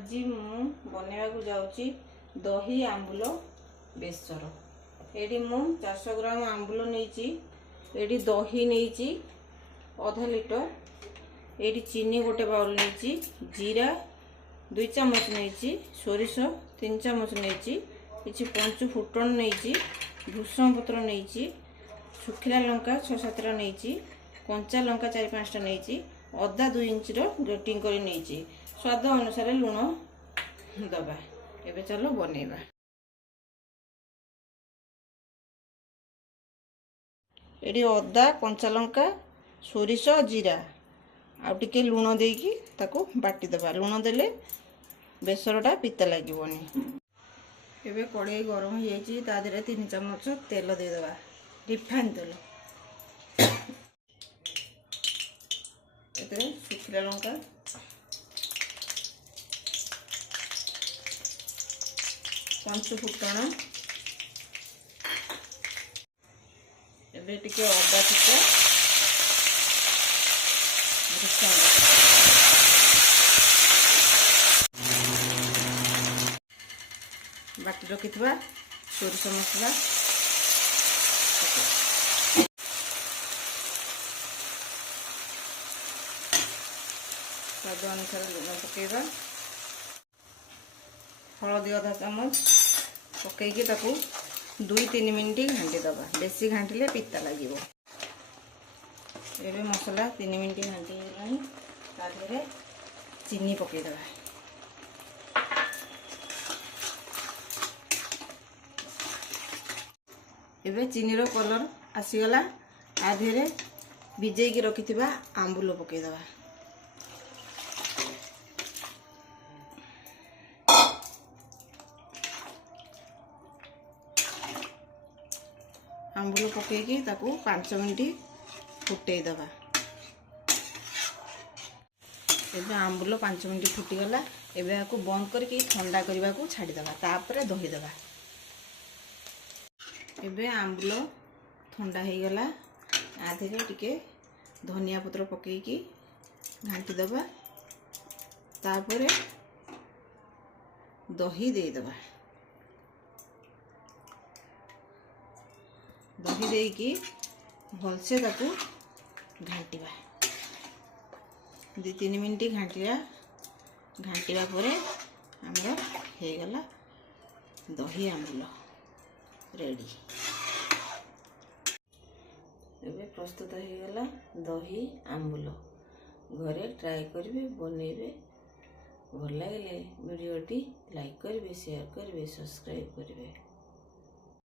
आज मु बनवाक जाऊँगी दही आंबुल बेसर। ये मु 400 ग्राम आंबुल नहीं, ये दही नहीं आधा लीटर, ये चीनी गोटे बाउल नहीं, जीरा 2 चामच नहीं, सोरिष 3 चामच नहीं, किसी पंचु फुटन नहीं, भूषण पत्र नहीं, सुखिला लंका 6-7 नहीं, कंचा लंका 4-5 नहीं, अदा 2 इंच ग्रेटिंग कर नहीं, स्वाद अनुसार लुण दबा। एबे चलो बनैबा। एडी अदा कंचा लंका सोरिष जीरा आ टिके लुण देकी ताको बाटी दबा। लुण देले बेसरटा पिता लागबनी। एबे कड़ाई गरम हो जाइए, ता देहरे 3 चामच तेल दे दबा, रिफाइन तेल। एते सुखिला लंका पंचु फुटण, एबे टिके अदा टिके बाटी रखिथिबा सोरिष मसला, स्वाद अनुसार लुण पकेबा, हलदी आधा चामच पकईकी ताकू 2-3 मिनिट घांटी दबा। बेसी घांटिले पिता लगे। एबे मसला 3 मिनिट घांटी गलानी, ता देहरे चीनी पकई दबा। एबे चीनी रो कलर आसीगला, आ देहरे भिजेकी रखिथिबा आंबुल पकई दबा। आंबुल पकईकी ताकू 5 मिनिट फुटई दबा। एबे आंबुल 5 मिनिट फुटीगला। एबे आकू बंद करके ठंडा करने को छाड़ी दबा, तापरे दही दबा। एबे आंबुल ठंडा हो गला, आधे टिके धनिया पत्र पकईकी घांटी दबा, तापरे दही दे दबा। दही देकी भलसे ताकू घांटिबा। 2-3 मिनिट घांटिबा परे हमर हे गला दही आंबुल रेडी। एबे प्रस्तुत हो गला दही आंबुल। घरे ट्राई करिवे, बनैबे। भल लगे वीडियोटी लाइक करिवे, शेयर करिवे, सब्सक्राइब करिवे।